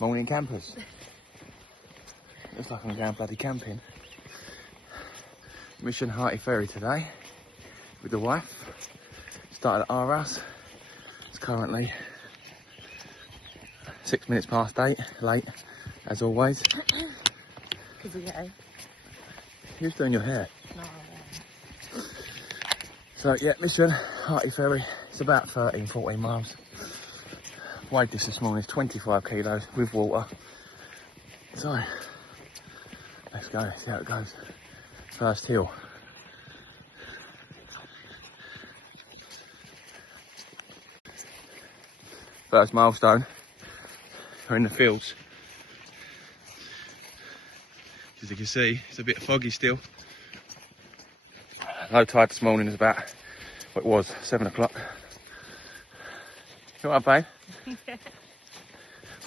Morning campers. Looks like I'm going bloody camping. Mission Hearty Ferry today with the wife. Started at our house. It's currently 6 minutes past 8, late as always. Because we go. Who's doing your hair? No, So yeah, mission Hearty Ferry. It's about 13-14 miles. Weighed this morning is 25 kilos with water. So let's go, see how it goes. First hill. First milestone. We're in the fields. As you can see, it's a bit foggy still. Low tide this morning is about, what it was, 7 o'clock. You alright, babe? Yeah.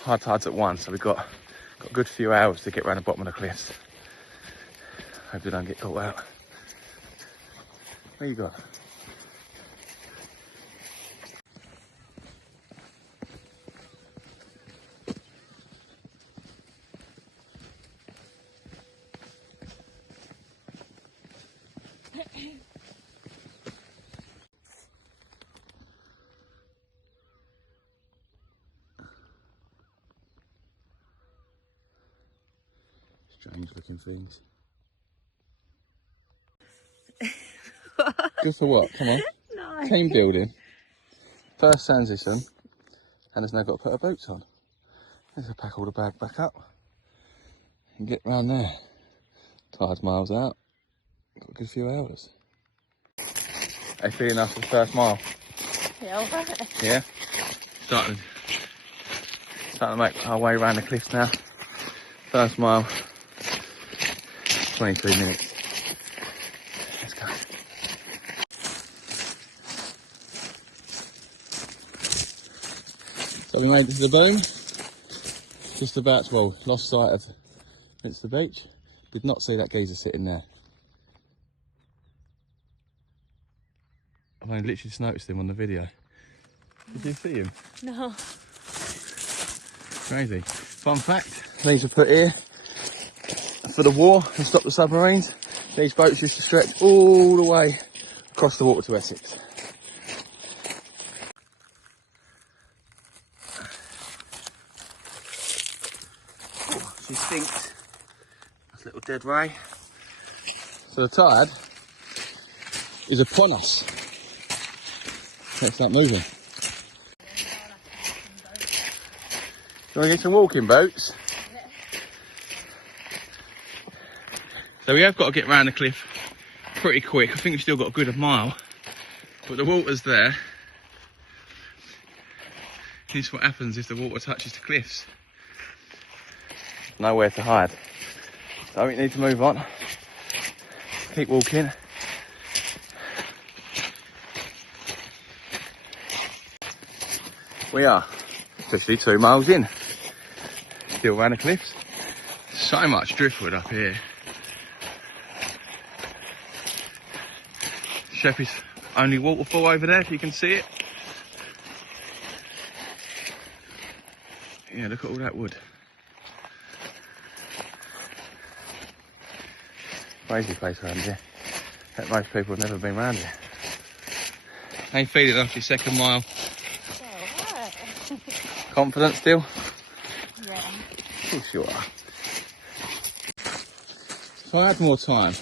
High tide's at 1, so we've got a good few hours to get round the bottom of the cliffs. Hope we don't get caught out. Where you got? Strange looking things. Just for what? Come on. No. Team building. First transition, and has now got to put her boots on. Let's pack all the bag back up and get round there. Tide's miles out. Got a good few hours. Are you feeling after the first mile? Yeah, alright. Yeah? Starting to make our way around the cliffs now. First mile, 23 minutes. Let's go. So we made it to the boom. Just about, well, lost sight of Minster Beach. Did not see that geezer sitting there. I've only literally just noticed him on the video. Did you see him? No. Crazy. Fun fact, these were put here for the war and stop the submarines. These boats used to stretch all the way across the water to Essex. Oh, she stinks. That's a little dead ray. So the tide is upon us. Let's start moving. Do you want to get some walking boats? Yeah. So we have got to get round the cliff pretty quick. I think we've still got a good mile, but the water's there. This is what happens if the water touches the cliffs. Nowhere to hide. So we need to move on. Keep walking. We are officially 2 miles in. Still round the cliffs. So much driftwood up here. Sheppey's only waterfall over there, if you can see it. Yeah, look at all that wood. Crazy place around here. I bet most people have never been around here. How you feeling after your second mile? Yeah, alright. Confident still? Yeah. Of course you are. If I had more time,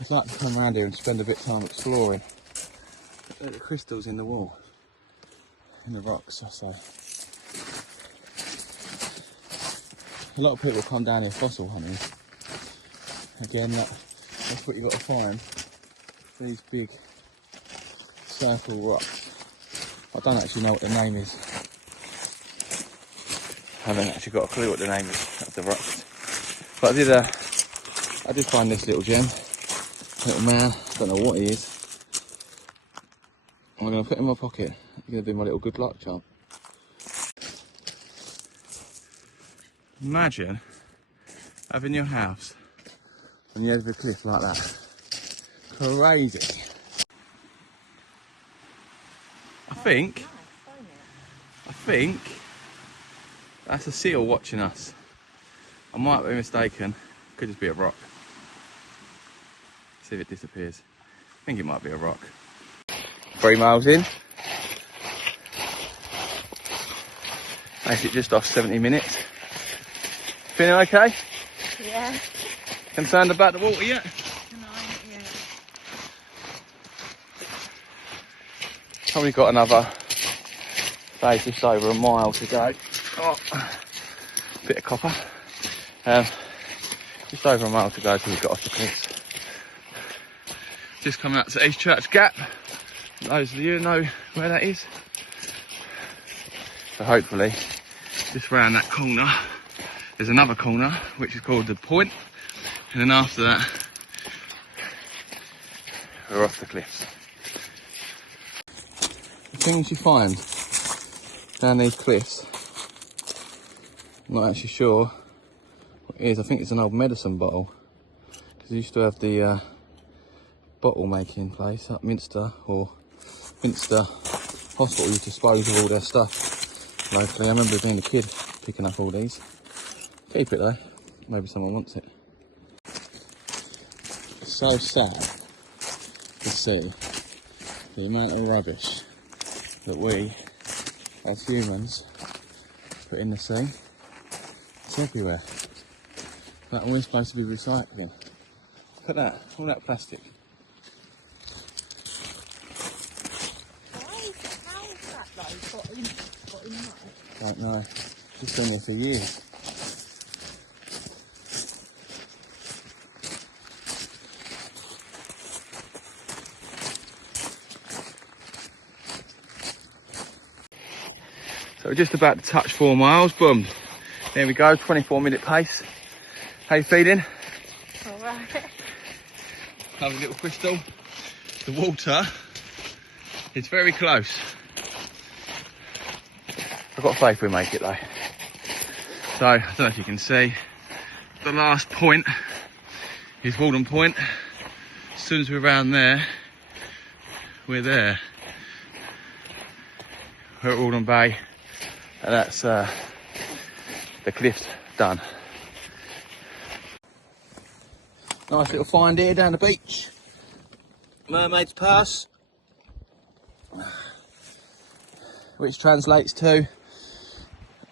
I'd like to come around here and spend a bit of time exploring. Look at the crystals in the wall, in the rocks, I say. A lot of people come down here fossil hunting. Again, that's what you've got to find. These big circle rocks. I don't actually know what the name is. I haven't actually got a clue what the name is of the rocks. But I did find this little gem. Little man, I don't know what he is. I'm going to put it in my pocket. It's going to be my little good luck charm. Imagine having your house on the edge of a cliff like that. Crazy. I think That's a seal watching us. I might be mistaken. Could just be a rock. See if it disappears. I think it might be a rock. 3 miles in. Makes it just off 70 minutes. Feeling okay? Yeah. Concerned about the water yet? No, not yet. Probably got another, say, just over a mile to go. Oh, bit of copper. Just over a mile to go till we got off the cliffs. Just come out to East Church Gap. Those of you know where that is. So hopefully, just round that corner, there's another corner which is called the Point, and then after that, we're off the cliffs. The things you find down these cliffs, I'm not actually sure what it is. I think it's an old medicine bottle, because they used to have the bottle making place up Minster, or Minster Hospital used to dispose of all their stuff locally. I remember being a kid picking up all these. Keep it though, maybe someone wants it. It's so sad to see the amount of rubbish that we as humans put in the sea. It's everywhere. That we're supposed to be recycling. Look at that, all that plastic. How is that though? Got in mud? Don't know. Just been there for years. So we're just about to touch 4 miles. Boom. There we go. 24-minute pace. How you feeling? Alright. Lovely little crystal. The water is very close. I've got faith we make it though. So, I don't know if you can see, the last point is Walden Point. As soon as we're around there, we're there. We're at Walden Bay, and that's the cliff's done. Nice little find here down the beach. Mermaid's Pass, which translates to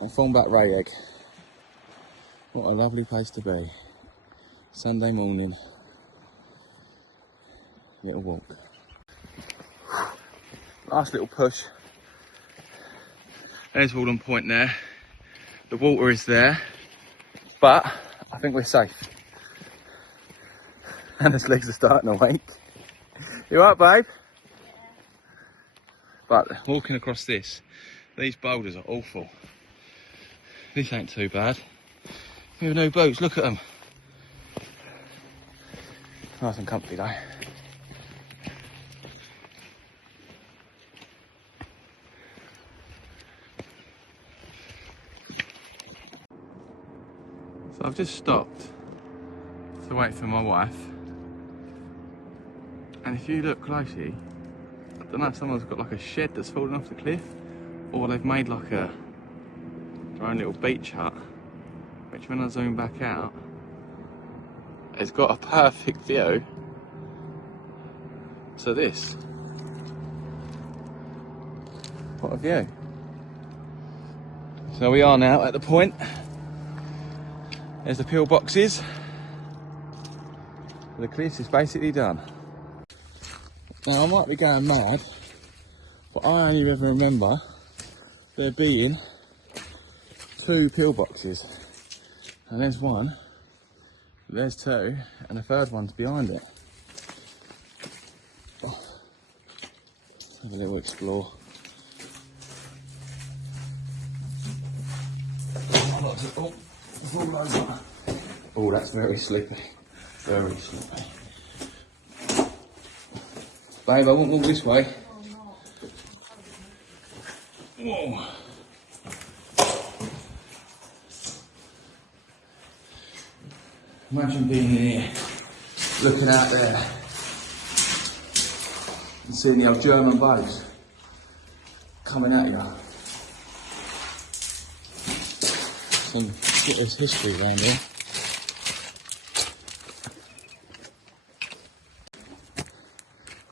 a Thornback Ray Egg. What a lovely place to be. Sunday morning. Little walk. Nice little push. There's Walden Point there. The water is there, but I think we're safe. And his legs are starting to wake. You alright, babe? Yeah. But walking across this, these boulders are awful. This ain't too bad. We have no boots, look at them. Nice and comfy though. So I've just stopped to wait for my wife. And if you look closely, I don't know if someone's got like a shed that's fallen off the cliff, or they've made like their own little beach hut, which when I zoom back out, has got a perfect view to this. What a view. So we are now at the point. There's the pillboxes. The cliff is basically done. Now I might be going mad, but I only ever remember there being 2 pillboxes. And there's one, there's 2, and the third one's behind it. Oh. Let's have a little explore. Oh, that's very sleepy. Very sleepy. Babe, I won't walk this way. Whoa. Imagine being in here, looking out there, and seeing the old German boats coming at you. There's history around here.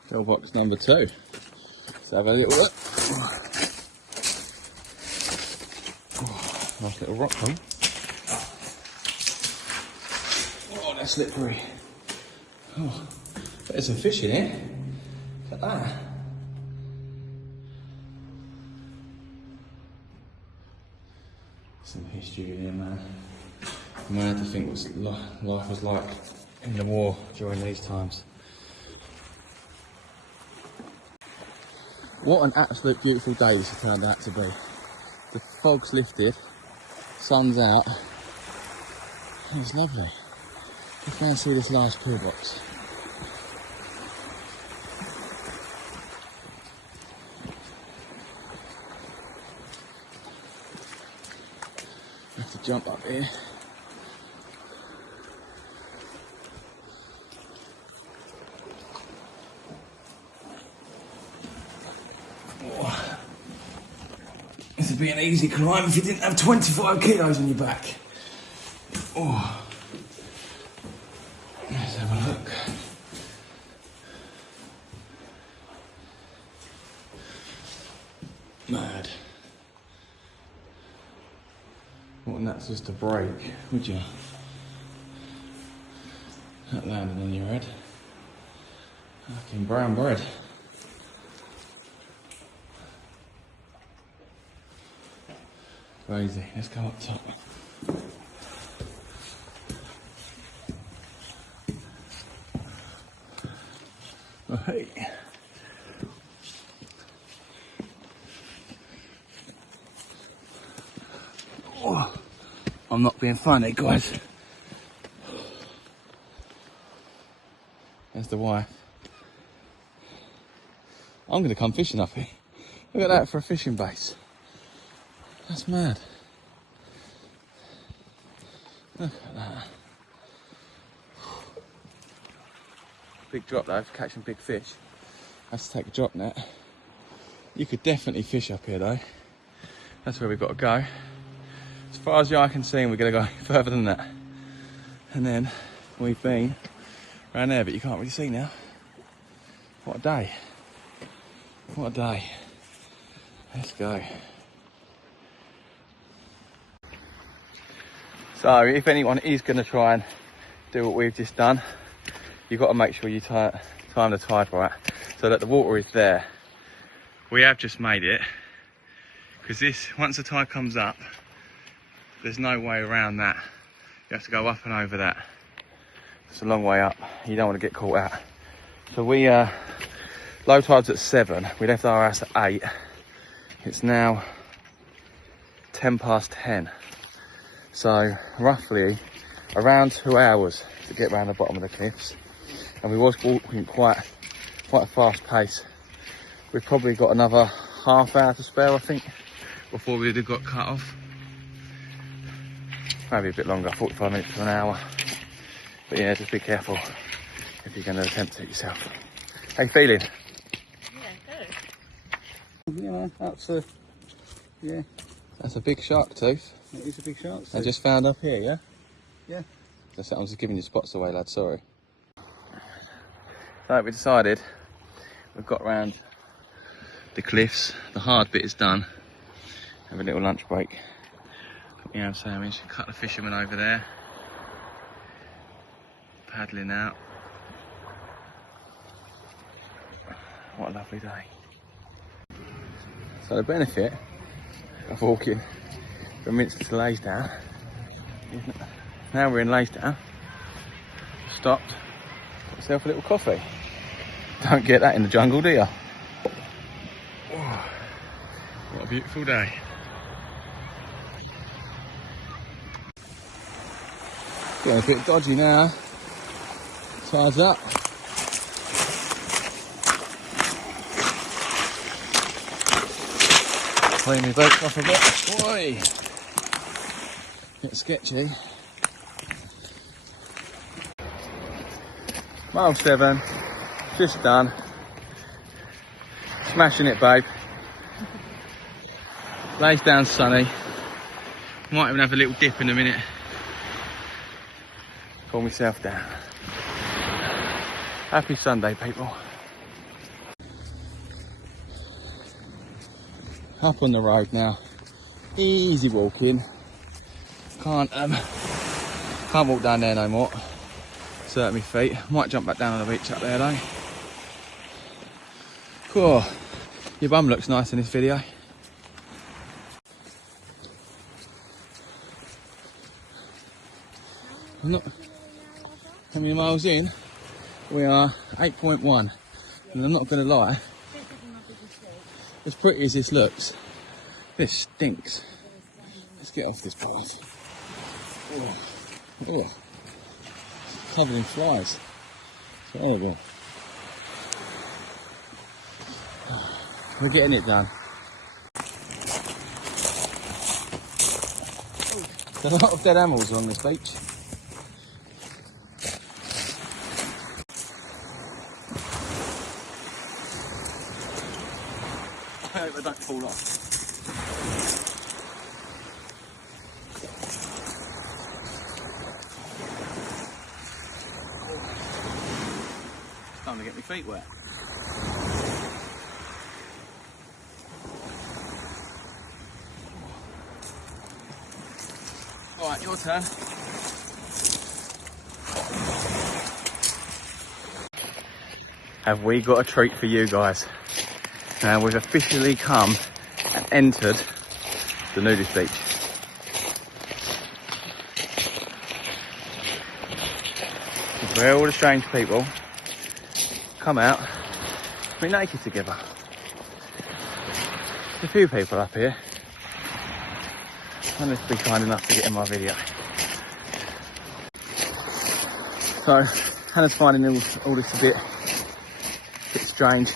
Pillbox number 2. Let's have a little look. Oh, nice little rock one. Oh, that's slippery. Oh, there's some fish in it. Look at that. Some history in here, man. Mad to think what life was like in the war during these times. What an absolute beautiful day this has turned out to be. The fog's lifted, sun's out. It's lovely. Let's go and see this large pillbox. I have to jump up here. This would be an easy climb if you didn't have 25 kilos on your back. Oh. Let's have a look. Mad. Wouldn't that just a break, would you? That landed on your head. Fucking brown bread. Crazy. Let's go up top. Oh, hey. Oh, I'm not being funny, guys. There's the wife. I'm going to come fishing up here. Look at that for a fishing base. That's mad. Look at that. Big drop though for catching big fish. I have to take a drop net. You could definitely fish up here though. That's where we've got to go. As far as the eye can see, we're going to go further than that. And then we've been around there, but you can't really see now. What a day. What a day. Let's go. So if anyone is going to try and do what we've just done, you've got to make sure you time the tide right so that the water is there. We have just made it because once the tide comes up, there's no way around that. You have to go up and over that. It's a long way up. You don't want to get caught out. So low tide's at 7. We left our house at 8. It's now 10 past 10. So roughly around 2 hours to get around the bottom of the cliffs. And we was walking quite a fast pace. We've probably got another half hour to spare, I think, before we'd have got cut off. Maybe a bit longer, 45 minutes to an hour. But yeah, just be careful if you're going to attempt it yourself. How you feeling? Yeah, good. Yeah, that's a big shark tooth. It is a big shark tooth. I just found up here, yeah? Yeah. I'm just giving you spots away, lad, sorry. So we decided we've got round the cliffs. The hard bit is done. Have a little lunch break. Got me ham sandwich, a couple of fishermen over there. Paddling out. What a lovely day. So the benefit of walking from Minster to Laysdown, now we're in Laysdown, stopped, got myself a little coffee. Don't get that in the jungle, do you? Oh, what a beautiful day. Getting a bit dodgy now. Tide's up. Clean my boat off a bit. Oi! Bit sketchy. Mile 7, just done. Smashing it, babe. Laysdown sunny. Might even have a little dip in a minute. Cool myself down. Happy Sunday, people. Up on the road now. Easy walking. Can't walk down there no more. It's hurt my feet. Might jump back down on the beach up there though. Cool. Your bum looks nice in this video. I'm not. How many miles in? We are 8.1. And I'm not going to lie. As pretty as this looks, this stinks. Let's get off this path. Oh, oh. Covered in flies. It's horrible. We're getting it done. There's a lot of dead animals on this beach. I hope I don't fall off. It's time to get my feet wet. Alright, your turn. Have we got a treat for you guys? Now we've officially come and entered the Nudist beach. Where all the strange people come out to be naked together. There's a few people up here. And let's be kind enough to get in my video. So, Hannah's finding all this a bit strange.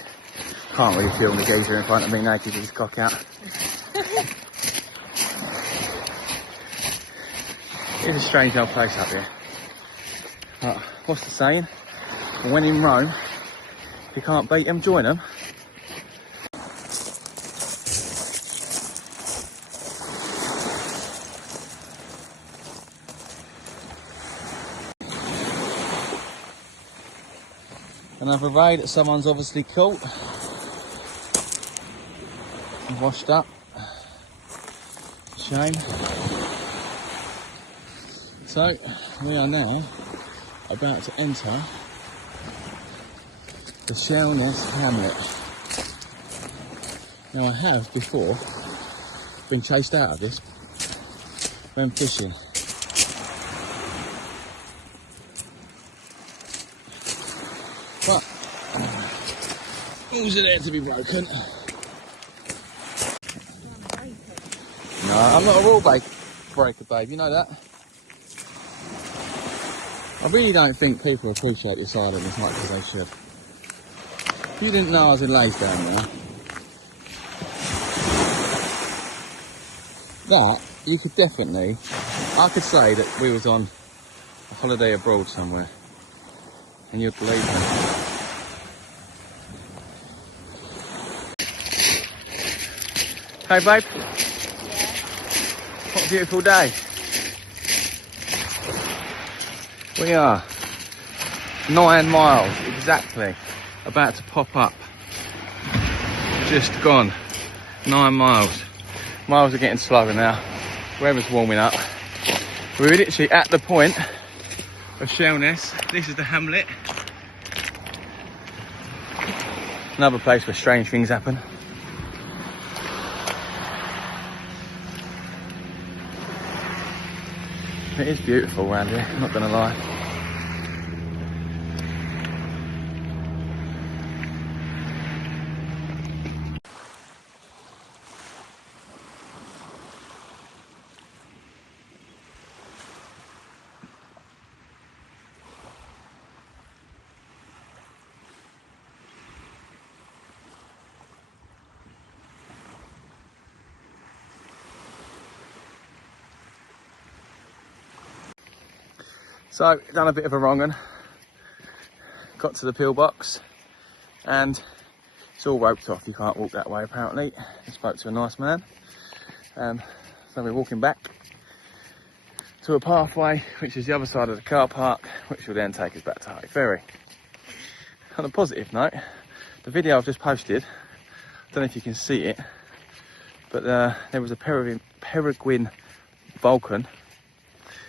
Can't really film the geezer in front of me naked with his cock out. It's a strange old place up here. But what's the saying? When in Rome, if you can't beat them, join them. Another raid that someone's obviously caught. Washed up. Shame. So we are now about to enter the Sheppey hamlet. Now I have before been chased out of this when fishing. But rules are there to be broken. No, I'm not a rule breaker, babe, you know that. I really don't think people appreciate this island as much as they should. If you didn't know I was in Lays down there, that, you could definitely, I could say that we was on a holiday abroad somewhere, and you'd believe me. Hey babe? Yeah. What a beautiful day. We are 9 miles exactly, about to pop up. Just gone 9 miles. Miles are getting slower now. Weather's warming up. We're literally at the point of Sheppey. This is the hamlet. Another place where strange things happen. It is beautiful around here, I'm not gonna lie. So, done a bit of a wrong un. Got to the pillbox and it's all roped off. You can't walk that way apparently. I spoke to a nice man. So we're walking back to a pathway, which is the other side of the car park, which will then take us back to Hearty Ferry. On a positive note, the video I've just posted, I don't know if you can see it, but there was a peregrine falcon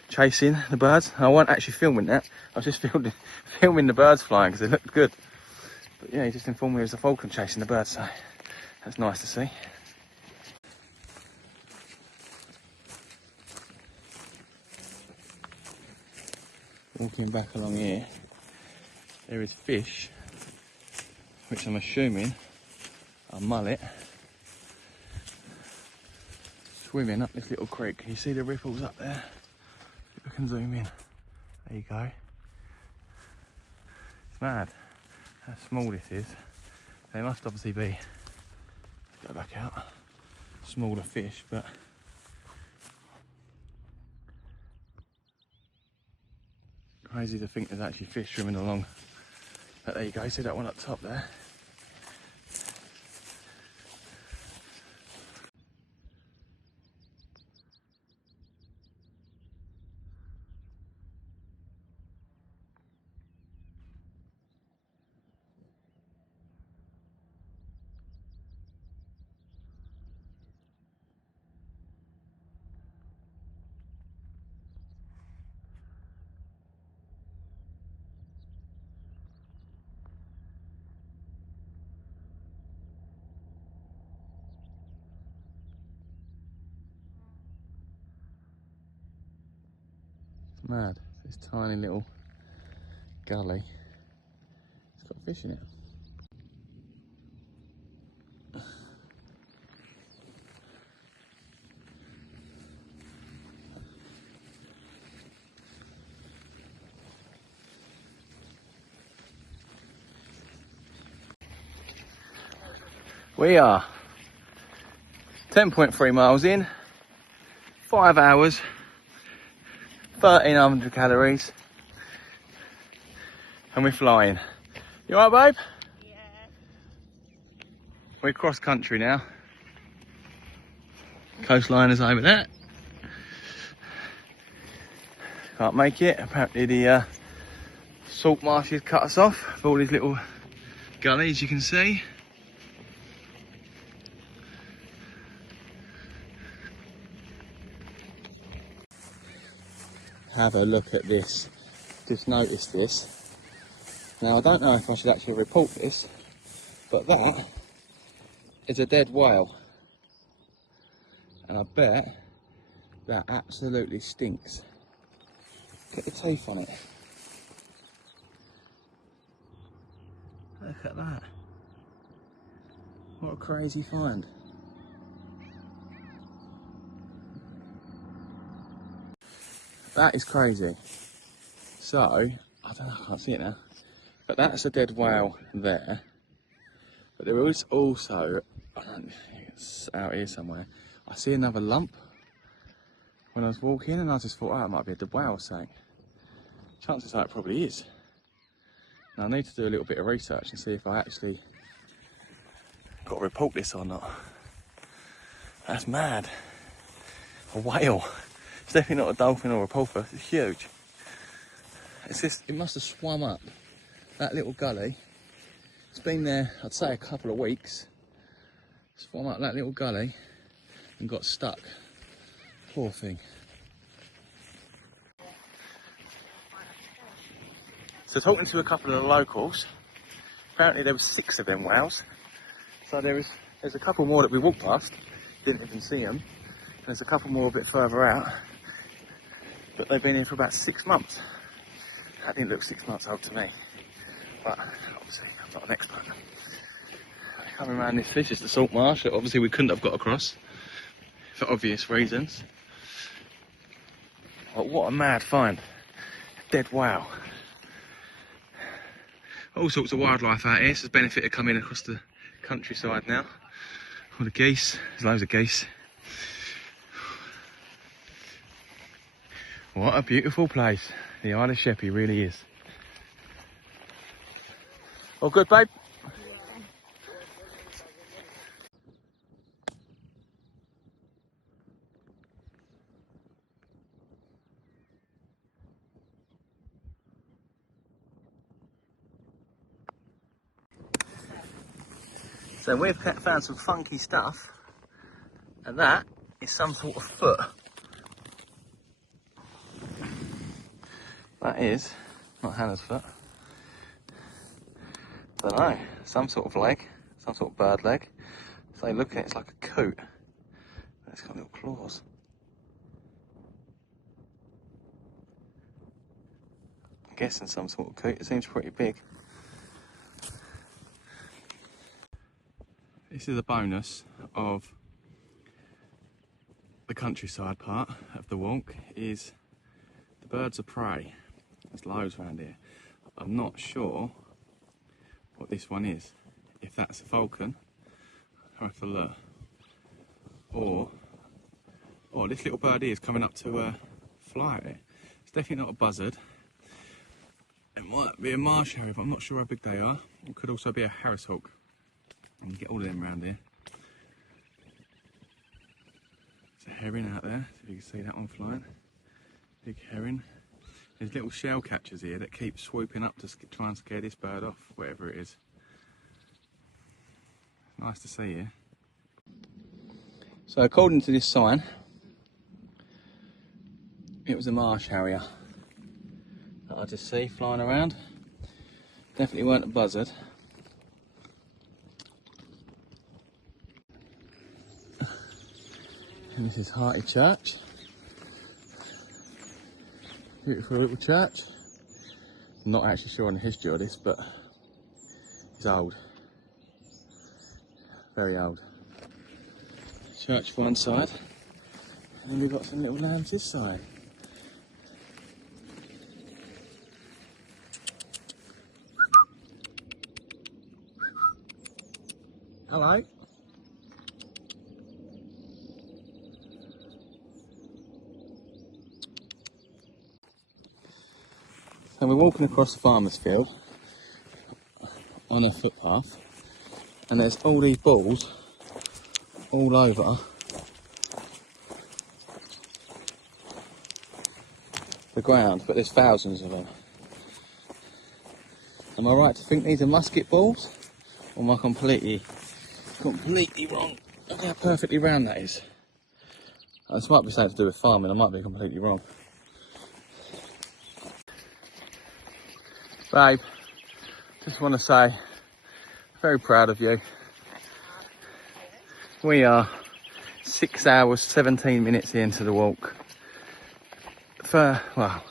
chasing the birds. I wasn't actually filming that, I was just filming the birds flying because they looked good. But yeah, he just informed me it was a falcon chasing the birds, so that's nice to see. Walking back along here, there is fish, which I'm assuming are mullet, swimming up this little creek. Can you see the ripples up there? If I can zoom in. There you go. It's mad how small this is. They must obviously be, go back out, smaller fish, but crazy to think there's actually fish swimming along. But there you go, see that one up top there? It's mad, this tiny little gully. It's got fish in it. We are 10.3 miles in, 5 hours, 1300 calories, and we're flying. You alright, babe? Yeah. We're cross country now. Coastline is over there. Can't make it. Apparently the salt marshes cut us off for all these little gullies you can see. Have a look at this. Just noticed this. Now I don't know if I should actually report this, but that is a dead whale. And I bet that absolutely stinks. Get the teeth on it. Look at that. What a crazy find. That is crazy. So, I don't know, I can't see it now. But that's a dead whale there. But there is also, I don't know, it's out here somewhere, I see another lump when I was walking, and I just thought, oh, it might be a dead whale or something. Chances are it probably is. Now I need to do a little bit of research and see if I actually got to report this or not. That's mad. A whale. It's definitely not a dolphin or a porpoise, it's huge. It's just, it must have swum up that little gully. It's been there, I'd say a couple of weeks. Swum up that little gully and got stuck. Poor thing. So talking to a couple of the locals, apparently there were 6 of them whales. So there's a couple more that we walked past, didn't even see them. There's a couple more a bit further out, but they've been here for about 6 months. That didn't look 6 months old to me, but obviously I'm not an expert. Coming around this fish is the salt marsh that obviously we couldn't have got across for obvious reasons. But what a mad find. A dead whale. All sorts of wildlife out here, so there's benefit of coming across the countryside now. All the geese, there's loads of geese. What a beautiful place. The Isle of Sheppey really is. All good, babe? So we've found some funky stuff, and that is some sort of foot. That is not Hannah's foot. I don't know, some sort of leg, some sort of bird leg. So look at it, it's like a coat. It's got little claws. I'm guessing some sort of coat. It seems pretty big. This is a bonus of the countryside part of the walk, is the birds of prey. There's loads around here. I'm not sure what this one is. If that's a falcon, I'll have to look. Or this little bird here is coming up to fly at it. It's definitely not a buzzard. It might be a marsh harrier, but I'm not sure how big they are. It could also be a harris hawk. And you get all of them around here. There's a herring out there, so if you can see that one flying. Big herring. There's little shell catchers here that keep swooping up to try and scare this bird off, whatever it is. Nice to see here. So according to this sign, it was a marsh harrier that I just see flying around. Definitely weren't a buzzard. And this is Hearty Church. Beautiful little church. I'm not actually sure on the history of this, but it's old. Very old. Church one side, and then we've got some little lambs this side. Hello. So we're walking across the farmer's field on a footpath, and there's all these balls all over the ground, but there's thousands of them. Am I right to think these are musket balls, or am I completely wrong? Look how perfectly round that is. This might be something to do with farming, I might be completely wrong. Babe, just want to say, very proud of you. We are 6 hours, 17 minutes into the walk. For, well,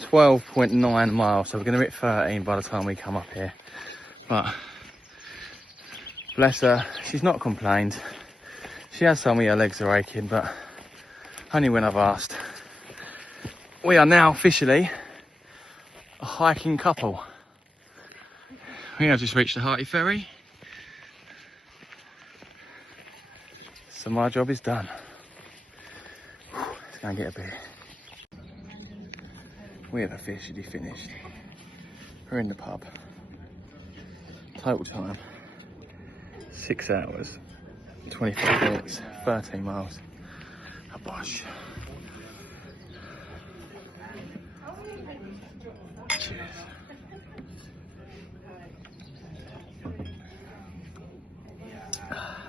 12.9 miles, so we're going to hit 13 by the time we come up here. But, bless her, she's not complained. She has told me her legs are aching, but only when I've asked. We are now officially a hiking couple. We have just reached the Hearty Ferry. So my job is done. Let's go and get a beer. We have officially finished. We're in the pub. Total time, 6 hours, 25 minutes, 13 miles. A bosh. Cheers.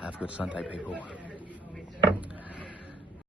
Have a good Sunday, people.